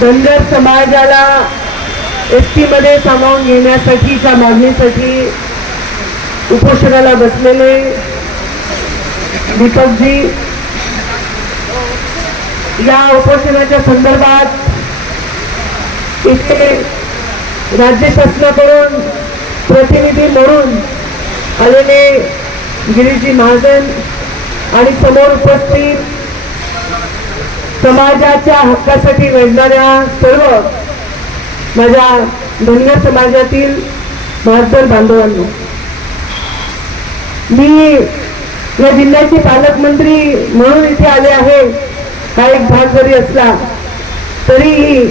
धनगर समाजाला S T मध्ये सामावून घेण्यासाठीच्या मागणीसाठी उपोषणाला बसलेले दीपकजी या उपोषणाच्या संदर्भात इथे राज्य शासनाकडून प्रतिनिधी म्हणून आलेले गिरीजी महाजन आणि समोर उपस्थित समाजाच्या हक्कासाठी लढणाऱ्या सर्व माझ्या धन्य समाजातील बहादर बांधवांनो. मी या जिल्ह्याचे पालकमंत्री म्हणून इथे आले आहे हा एक भाग जरी असला तरीही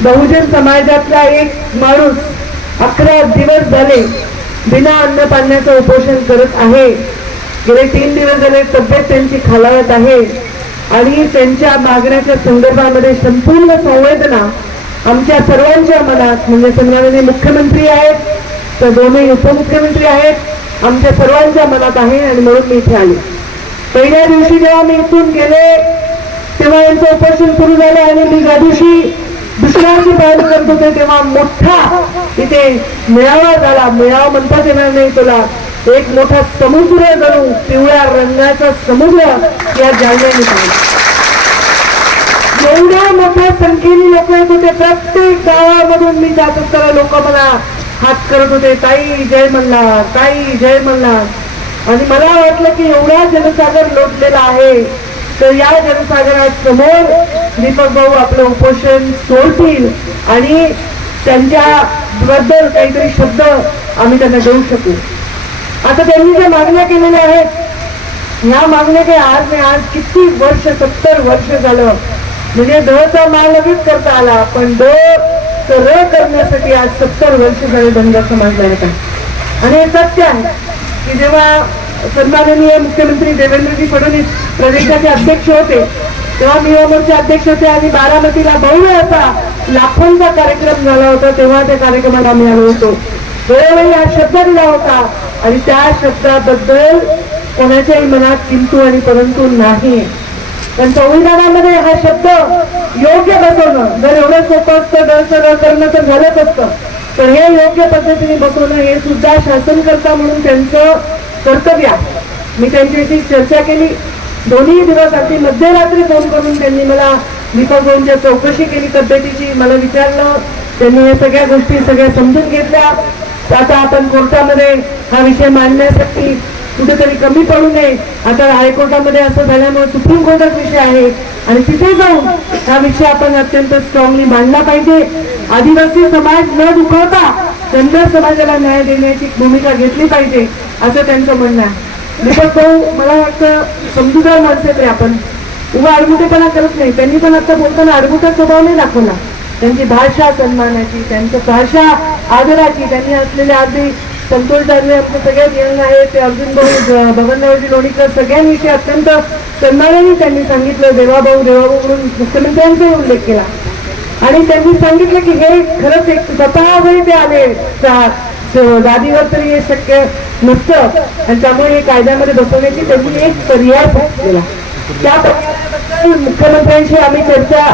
बहुजन समाजातला एक माणूस अकरा दिवस झाले बिना अन्न पाण्याचं उपोषण करत आहे. गेले तीन दिवस झाले तब्येत त्यांची खालावत आहे. आणि त्यांच्या मागण्याच्या संदर्भामध्ये संपूर्ण संवेदना आमच्या सर्वांच्या मनात म्हणजे सन्माननीय मुख्यमंत्री आहेत तर दोन्ही उपमुख्यमंत्री आहेत आमच्या सर्वांच्या मनात आहे आणि म्हणून मी इथे आले. पहिल्या दिवशी जेव्हा मी इथून गेले तेव्हा यांचं उपोषण सुरू झालं आणि मी ज्या दिवशी दुसऱ्या दिवशी पालन करत होते तेव्हा मोठा इथे मेळावा झाला. मेळावा म्हणताच येणार नाही तुला एक मोठा समुद्र जणू पिवळ्या रंगाचा समुद्र या जालन्याने पाहिला एवढ्या मोठ्या संख्येने लोक येत होते. प्रत्येक गावामधून मी जात असताना लोक मला हात करत होते ताई जय म्हणला ताई जय म्हणला आणि मला वाटलं की एवढा जनसागर लोटलेला आहे तर या जनसागरासमोर दीपक भाऊ आपलं उपोषण सोडतील आणि त्यांच्या बद्दल काहीतरी शब्द आम्ही त्यांना देऊ शकू. आता त्यांनी ज्या मागण्या केलेल्या आहेत ह्या मागण्या काही आज नाही आज किती वर्ष सत्तर वर्ष झालं. म्हणजे दचा चा लगेच करता आला पण ड करण्यासाठी आज सत्तर वर्ष झाले धनगर समाज आहे. आणि हे सत्य आहे की जेव्हा सन्माननीय मुख्यमंत्री देवेंद्रजी फडणवीस प्रदेशाचे अध्यक्ष होते तेव्हा मी मोर्चे अध्यक्ष होते आणि बारामतीला भव्य असा लाखोंचा कार्यक्रम झाला होता तेव्हा त्या कार्यक्रमाला आम्ही आलो होतो. वेळोवेळी हा शब्द दिला होता आणि त्या शब्दाबद्दल कोणाच्याही मनात किंतु आणि परंतु नाही. पण संविधानामध्ये हा शब्द योग्य बसवणं जर एवढं सोपं असतं डर सरळ करणं तर झालंच असतं. तर हे योग्य पद्धतीने बसवणं हे सुद्धा शासनकर्ता म्हणून त्यांचं कर्तव्य आहे. मी त्यांच्याशी चर्चा केली. दोन्ही दिवस मध्यरात्री फोन करून त्यांनी मला दीपक चौकशी केली तब्येतीची मला विचारलं. त्यांनी या सगळ्या गोष्टी सगळ्या समजून घेतल्या. आता आपण कोर्टामध्ये हा विषय मांडण्यासाठी कुठेतरी कमी पडू नये. आता हायकोर्टामध्ये असं झाल्यामुळे सुप्रीम कोर्टात विषय आहे. आणि तिथे जाऊन हा विषय आपण अत्यंत स्ट्रॉंगली मांडला पाहिजे. आदिवासी समाज न दुखवता धनगर समाजाला न्याय देण्याची भूमिका घेतली पाहिजे असं त्यांचं म्हणणं आहे. दीपक भाऊ मला वाटतं समजूदार माणसं ते आपण. उभा अडमुटेपणा करत नाही. त्यांनी पण आता बोलताना अडमुटा स्वभाव नाही दाखवला. त्यांची भाषा सन्मानाची त्यांचं भाषा आदराची त्यांनी असलेले आधी संतोष दानवे आमचे सगळे यंग आहे ते अर्जुन भाऊ बबनरावजी लोणीकर सगळ्यांविषयी अत्यंत सन्मानाने त्यांनी सांगितलं देवाभाऊ देवाभाऊ म्हणून मुख्यमंत्र्यांचाही उल्लेख केला. आणि त्यांनी सांगितलं की हे खरंच एक स्वतः ते आले दादीवर गादीवर तरी हे शक्य नसतं. आणि त्यामुळे हे कायद्यामध्ये बसवण्याची त्यांनी एक पर्याय केला. त्या पर्यायाबद्दल मुख्यमंत्र्यांशी आम्ही चर्चा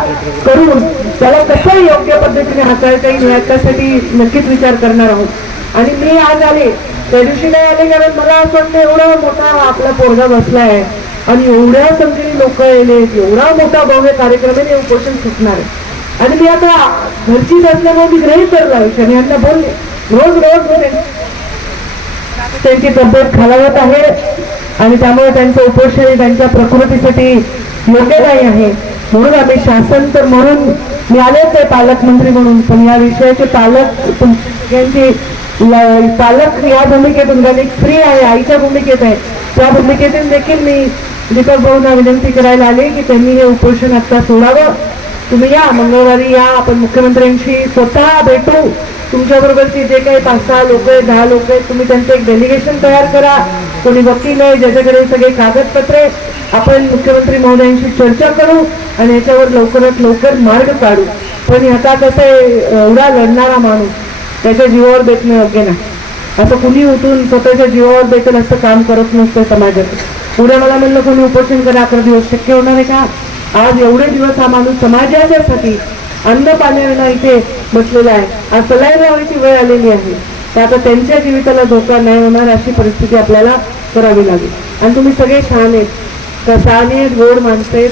करून त्याला कसं योग्य पद्धतीने हाताळता येईल याच्यासाठी नक्कीच विचार करणार आहोत. आणि मी आज आले. त्या दिवशी नाही आले कारण मला असं वाटतं एवढा मोठा आपला पोरगा बसलाय. आणि एवढ्या संख्येने लोक येले एवढा मोठा भव्य कार्यक्रम आहे उपोषण सुटणार आहे. आणि मी आता घरचीच असल्यामुळे मी ग्रहित धरला विषय मी यांना बोलले रोज रोज बोले त्यांची तब्येत खालावत आहे. आणि त्यामुळे त्यांचं उपोषण हे त्यांच्या प्रकृतीसाठी योग्य नाही आहे. म्हणून आम्ही शासन तर म्हणून मी आलेच आहे पालकमंत्री म्हणून. पण या विषयाचे पालक यांची पालक या भूमिकेतून कारण एक स्त्री आहे आईच्या भूमिकेत आहे. त्या भूमिकेतून देखील मी दीपक भाऊंना विनंती करायला आले की त्यांनी हे उपोषण आत्ता सोडावं. तुम्ही या मंगळवारी या आपण मुख्यमंत्र्यांशी स्वतः भेटू. तुमच्याबरोबरचे जे काही पाच सहा लोक आहेत दहा लोक आहेत तुम्ही त्यांचं एक डेलिगेशन तयार करा. कोणी वकील आहे ज्याच्याकडे सगळे कागदपत्रे आपण मुख्यमंत्री महोदयांशी चर्चा करू आणि याच्यावर लवकरात लवकर मार्ग काढू. पण आता कसं आहे एवढा लढणारा माणूस त्याच्या जीवावर बेतणं योग्य नाही. असं कुणी उठून स्वतःच्या जीवावर बेटेल असं काम करत नसतं समाजात. उद्या मला म्हणलं कोणी उपोषण करा अकरा दिवस शक्य होणार आहे का? आज एवढे दिवस हा माणूस समाजाच्यासाठी अन्न पाण्यानं इथे बसलेला आहे. आज सलाईन लावायची वेळ आलेली आहे. तर आता त्यांच्या जीविताला धोका नाही होणार अशी परिस्थिती आपल्याला करावी लागेल. आणि तुम्ही सगळे छान आहेत. कसाने आहेत गोड माणसं आहेत.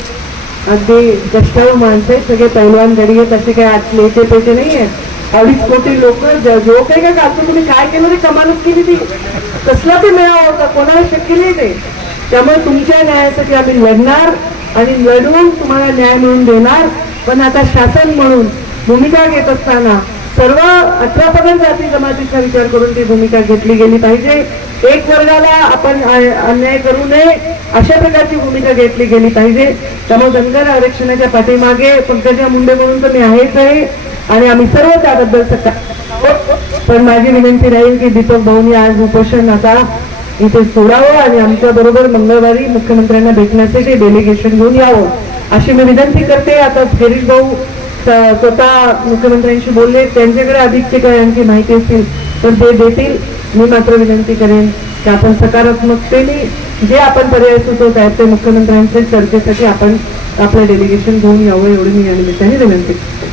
अगदी कष्टाळू माणसं आहेत. सगळे पैलवान गडी आहेत. असे काही आतले लेचे पेचे नाही आहेत. अडीच कोटी लोक जो काही काय कालचं तुम्ही काय केलं ते कमालच केली ती. कसला ते मेळावा होता कोणाला शक्य नाही ते. त्यामुळे तुमच्या न्यायासाठी आम्ही लढणार आणि लढून तुम्हाला न्याय मिळवून देणार. पण आता शासन म्हणून भूमिका घेत असताना सर्व अठरा पगड जाती जमातीचा विचार करून ती भूमिका घेतली गेली पाहिजे. एक वर्गाला आपण अन्याय करू नये अशा प्रकारची भूमिका घेतली गेली पाहिजे. त्यामुळे धनगर आरक्षणाच्या पाठीमागे पंकजा मुंडे म्हणून तर मी आहेच आहे. आणि आम्ही सर्व त्याबद्दल सकाळ पण माझी विनंती राहील की दीपक भाऊनी आज उपोषण आता इथे सोडावं आणि आमच्या बरोबर मंगळवारी मुख्यमंत्र्यांना भेटण्यासाठी डेलिगेशन घेऊन यावं अशी मी विनंती करते. आता गिरीश भाऊ स्वतः मुख्यमंत्र्यांशी बोलले. त्यांच्याकडे अधिकची काही आणखी माहिती असतील तर ते देतील. मी मात्र विनंती करेन की आपण सकारात्मकतेने जे आपण पर्याय सुचवत आहेत ते मुख्यमंत्र्यांच्या चर्चेसाठी आपण आपलं डेलिगेशन घेऊन यावं एवढी मी या निमित्ताने विनंती करते.